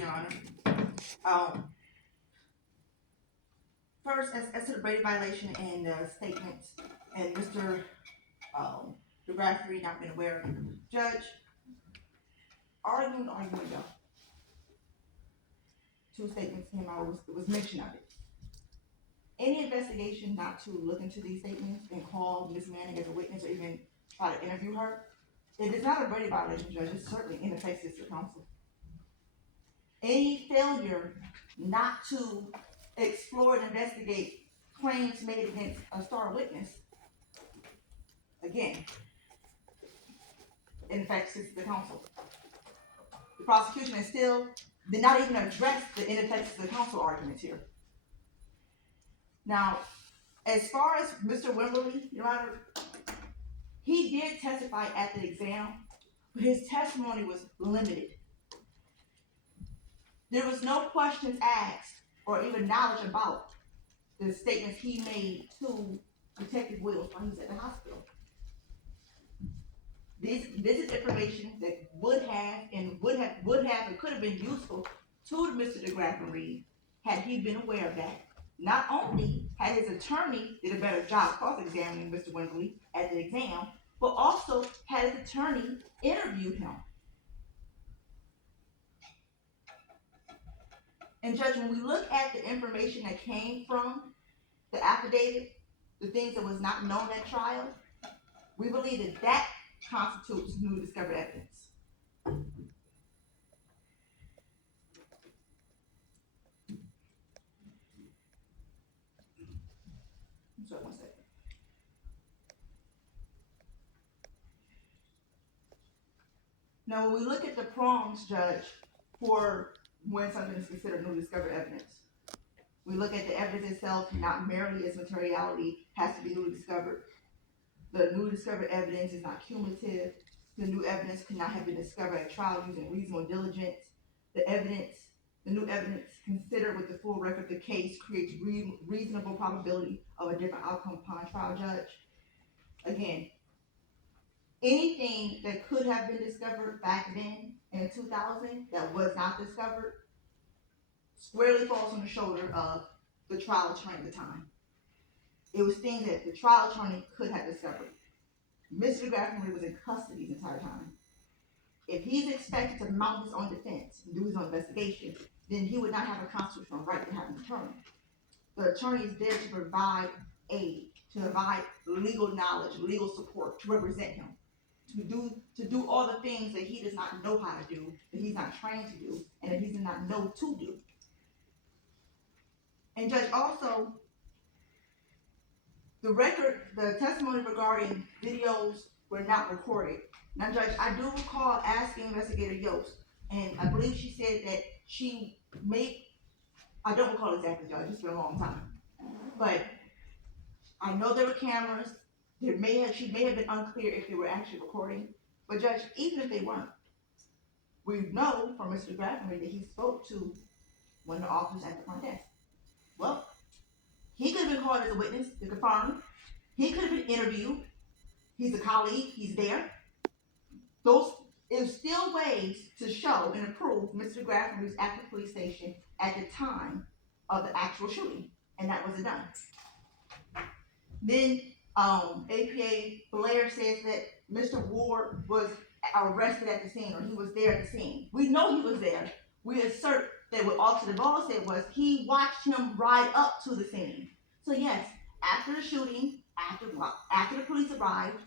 Your Honor. First, as to the Brady violation and the statements, and Mr. DeGraffenreid not been aware of, Judge, arguing, y'all. Two statements came out, was mention of it. Any investigation not to look into these statements and call Ms. Manning as a witness or even try to interview her, it is not a Brady violation, Judge. It's certainly ineffective to counsel. Any failure not to explore and investigate claims made against a star witness, again, ineffective to the counsel. The prosecution is still did not even address the ineffective to the counsel arguments here. Now, as far as Mr. Wimberly, Your Honor, he did testify at the exam, but his testimony was limited. There was no questions asked or even knowledge about the statements he made to Detective Wills while he was at the hospital. This is information that would have and could have been useful to Mr. DeGraffenreid had he been aware of that. Not only had his attorney did a better job cross-examining Mr. Wimberly at the exam, but also had his attorney interviewed him. And Judge, when we look at the information that came from the affidavit, the things that was not known at trial, we believe that constitutes newly discovered evidence. Sorry, 1 second. Now, when we look at the prongs, Judge, for when something is considered newly discovered evidence, we look at the evidence itself, not merely its materiality has to be newly discovered. The newly discovered evidence is not cumulative. The new evidence could not have been discovered at trial using reasonable diligence. The new evidence considered with the full record of the case creates reasonable probability of a different outcome upon trial, Judge. Again, anything that could have been discovered back then in 2000 that was not discovered squarely falls on the shoulder of the trial attorney at the time. It was things that the trial attorney could have discovered. Mr. DeGraffenreid was in custody the entire time. If he's expected to mount his own defense and do his own investigation, then he would not have a constitutional right to have an attorney. The attorney is there to provide aid, to provide legal knowledge, legal support, to represent him, to do all the things that he does not know how to do, that he's not trained to do, and that he does not know to do. And Judge, also, the testimony regarding videos were not recorded. Now, Judge, I do recall asking Investigator Yost, and I believe she said that she made, I don't recall exactly, Judge, it's been a long time, but I know there were cameras. She may have been unclear if they were actually recording, but Judge, even if they weren't, we know from Mr. DeGraffenreid that he spoke to one of the officers at the front desk. Well, he could have been called as a witness to confirm. He could have been interviewed. He's a colleague. He's there. Those is still ways to show and prove Mr. DeGraffenreid was at the police station at the time of the actual shooting, and that wasn't done. Then APA Blair says that Mr. Ward was arrested at the scene, or he was there at the scene. We know he was there. We assert that what Officer Duvall said was he watched him ride up to the scene. So yes, after the shooting, after the police arrived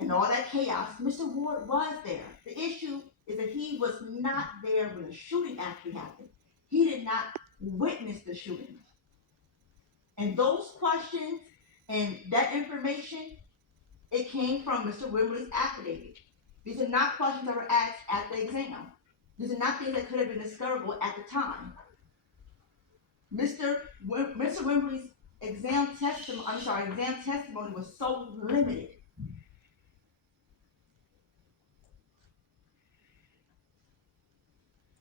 and all that chaos, Mr. Ward was there. The issue is that he was not there when the shooting actually happened. He did not witness the shooting. And those questions and that information, it came from Mr. Wimberly's affidavit. These are not questions that were asked at the exam. These are not things that could have been discoverable at the time. Mr. Wimberly's exam testimony was so limited.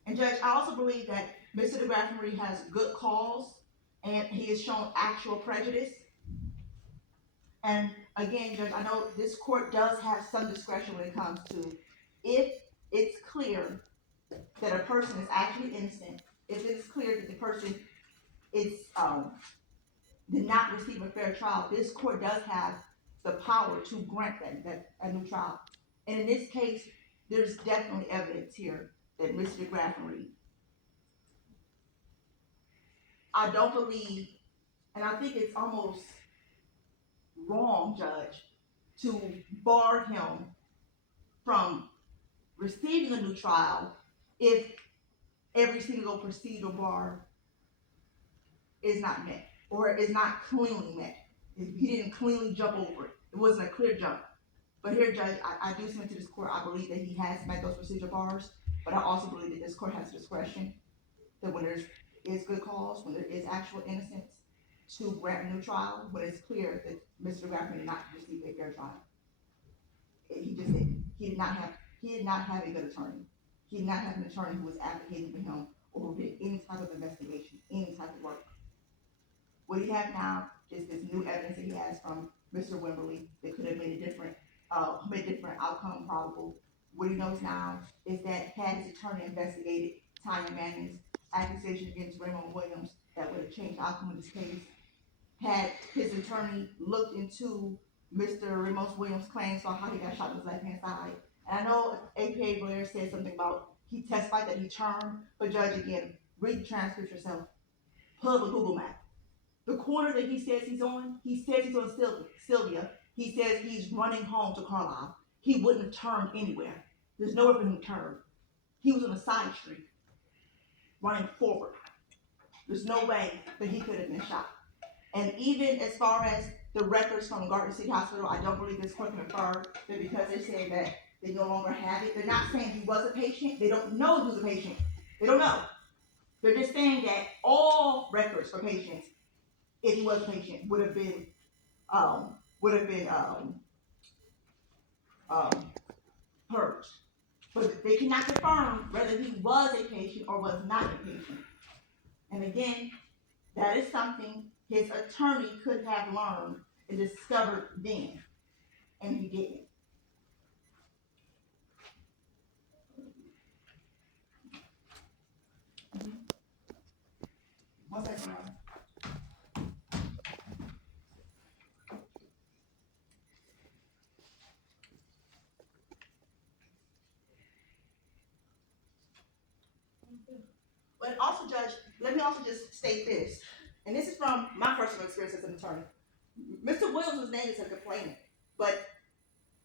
And Judge, I also believe that Mr. DeGraffenreid has good cause and he has shown actual prejudice. And again, Judge, I know this court does have some discretion when it comes to if it's clear that a person is actually innocent, if it is clear that the person is, did not receive a fair trial, this court does have the power to grant a new trial. And in this case, there's definitely evidence here that Mr. Graffenreid, I don't believe, and I think it's almost wrong, Judge, to bar him from receiving a new trial if every single procedural bar is not met or is not cleanly met. If he didn't cleanly jump over it, it wasn't a clear jump. But here, Judge, I do submit to this court, I believe that he has met those procedural bars, but I also believe that this court has discretion that when there is good cause, when there is actual innocence, to grant a new trial when it's clear that Mr. Graffenreid did not receive a fair trial. He just didn't. He did not have a good attorney. He did not have an attorney who was advocating for him or who did any type of investigation, any type of work. What he has now is this new evidence that he has from Mr. Wimberly that could have made a different outcome probable. What he knows now is that had his attorney investigated Tanya Manning's accusation against Raymond Williams, that would have changed the outcome of this case. Had his attorney looked into Mr. Ramos Williams' claims on how he got shot in his left-hand side. And I know APA Blair said something about he testified that he turned, but Judge, again, read the transcript yourself. Pull up a Google map. The corner that he says he's on Sylvia. He says he's running home to Carlisle. He wouldn't have turned anywhere. There's nowhere for him to turn. He was on a side street, running forward. There's no way that he could have been shot. And even as far as the records from Garden City Hospital, I don't believe this court can infer that because they're saying that they no longer have it. They're not saying he was a patient. They don't know he was a patient. They don't know. They're just saying that all records for patients, if he was a patient, would have been purged. But they cannot confirm whether he was a patient or was not a patient. And again, that is something his attorney could have learned and discovered then, and he didn't. One second, Ryan. But also, Judge, let me also just state this, and this is from my personal experience as an attorney. Mr. Williams was named as a complainant, but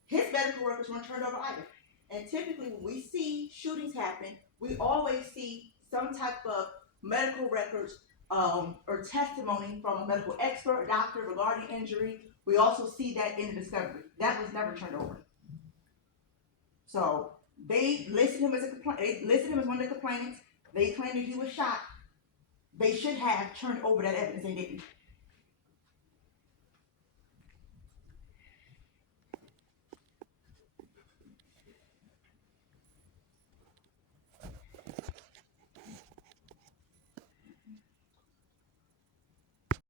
his medical records weren't turned over either. And typically when we see shootings happen, we always see some type of medical records or testimony from a medical expert or doctor regarding injury. We also see that in the discovery. That was never turned over. So they listed him as one of the complainants. They claimed that he was shot. They should have turned over that evidence. They didn't.